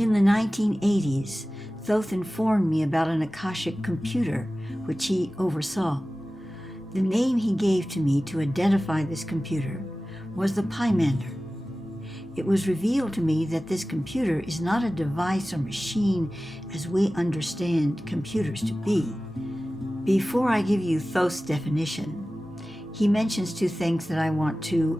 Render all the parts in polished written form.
In the 1980s, Thoth informed me about an Akashic computer which he oversaw. The name he gave to me to identify this computer was the Pymander. It was revealed to me that this computer is not a device or machine as we understand computers to be. Before I give you Thoth's definition, he mentions two things that I want to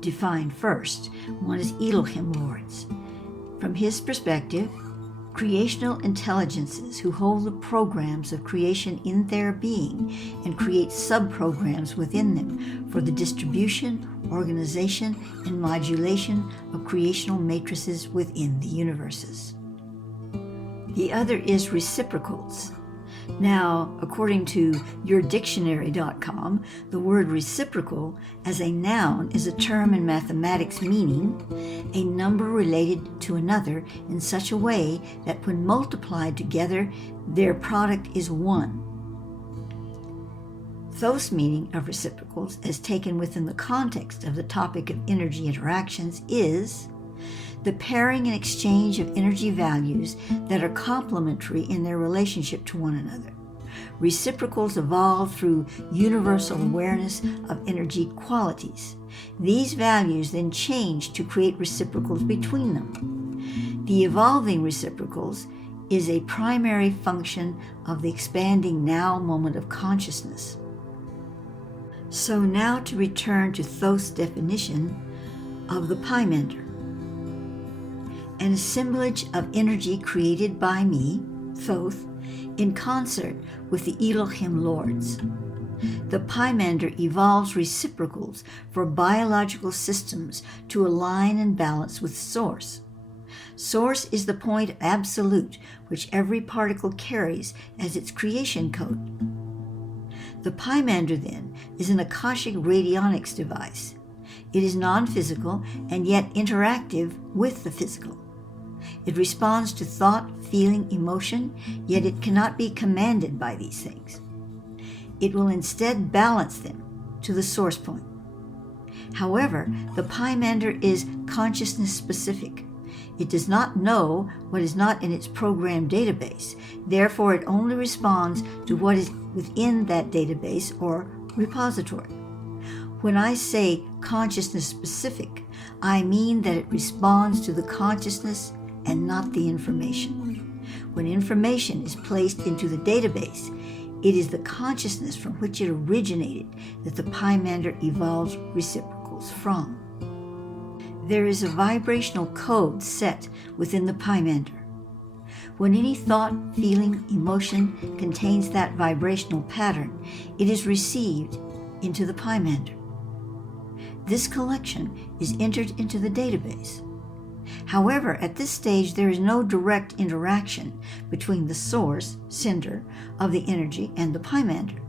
define first. One is Elohim lords. From his perspective, creational intelligences who hold the programs of creation in their being and create sub-programs within them for the distribution, organization, and modulation of creational matrices within the universes. The other is reciprocals. Now, according to yourdictionary.com, the word reciprocal as a noun is a term in mathematics meaning a number related to another in such a way that when multiplied together, their product is 1. Thoth's meaning of reciprocals, as taken within the context of the topic of energy interactions, is the pairing and exchange of energy values that are complementary in their relationship to one another. Reciprocals evolve through universal awareness of energy qualities. These values then change to create reciprocals between them. The evolving reciprocals is a primary function of the expanding now moment of consciousness. So now to return to Thoth's definition of the Pymander. An assemblage of energy created by me, Thoth, in concert with the Elohim lords. The Pymander evolves reciprocals for biological systems to align and balance with Source. Source is the point absolute which every particle carries as its creation code. The Pymander, then, is an Akashic radionics device. It is non-physical and yet interactive with the physical. It responds to thought, feeling, emotion, yet it cannot be commanded by these things. It will instead balance them to the source point. However, the Pymander is consciousness specific. It does not know what is not in its program database. Therefore, it only responds to what is within that database or repository. When I say consciousness specific, I mean that it responds to the consciousness and not the information. When information is placed into the database, it is the consciousness from which it originated that the Pymander evolves reciprocals from. There is a vibrational code set within the Pymander. When any thought, feeling, emotion contains that vibrational pattern, it is received into the Pymander. This collection is entered into the database. However, at this stage, there is no direct interaction between the source, sender, of the energy and the Pymander.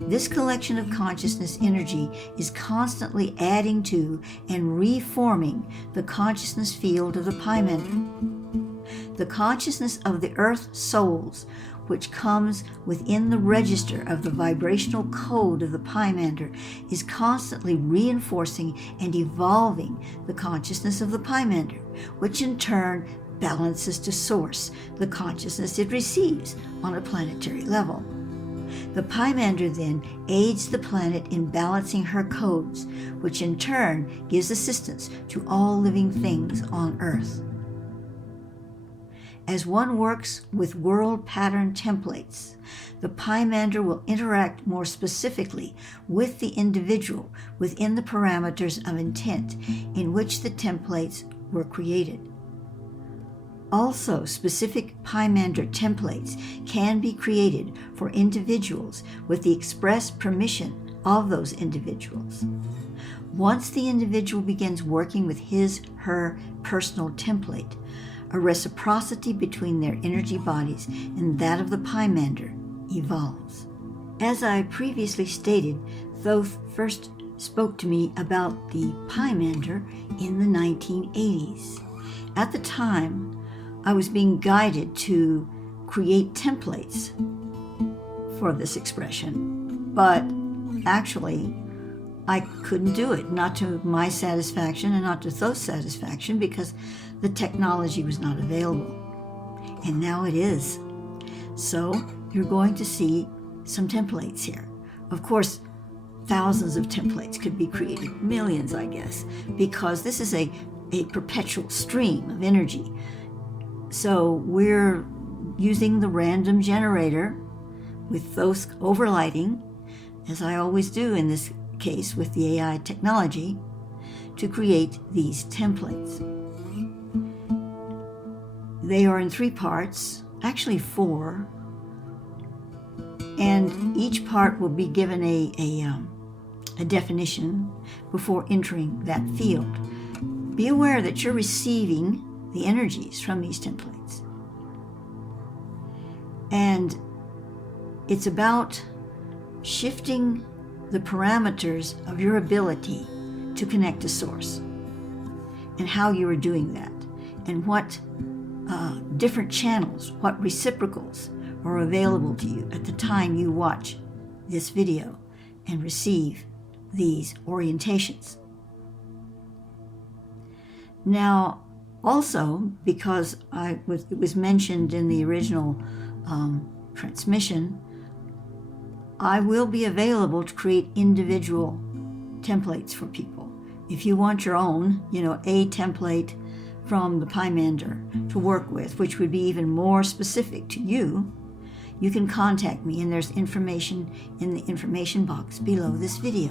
This collection of consciousness energy is constantly adding to and reforming the consciousness field of the Pymander. The consciousness of the earth souls, which comes within the register of the vibrational code of the Pymander, is constantly reinforcing and evolving the consciousness of the Pymander, which in turn balances to Source, the consciousness it receives on a planetary level. The Pymander then aids the planet in balancing her codes, which in turn gives assistance to all living things on Earth. As one works with world pattern templates, the Pymander will interact more specifically with the individual within the parameters of intent in which the templates were created. Also, specific Pymander templates can be created for individuals with the express permission of those individuals. Once the individual begins working with his/her personal template, a reciprocity between their energy bodies and that of the Pymander evolves. As I previously stated, Thoth first spoke to me about the Pymander in the 1980s. At the time, I was being guided to create templates for this expression, but actually I couldn't do it, not to my satisfaction and not to Thoth's satisfaction, because the technology was not available. And now it is. So you're going to see some templates here. Of course, thousands of templates could be created, millions, I guess, because this is a perpetual stream of energy. So we're using the random generator with those overlighting, as I always do in this case with the AI technology, to create these templates. They are in 3 parts, actually 4, and each part will be given a definition before entering that field. Be aware that you're receiving the energies from these templates. And it's about shifting the parameters of your ability to connect to Source, and how you are doing that, and what different channels, what reciprocals are available to you at the time you watch this video and receive these orientations. Now, also, because it was mentioned in the original transmission, I will be available to create individual templates for people. If you want your own, a template from the Pymander to work with, which would be even more specific to you, you can contact me, and there's information in the information box below this video.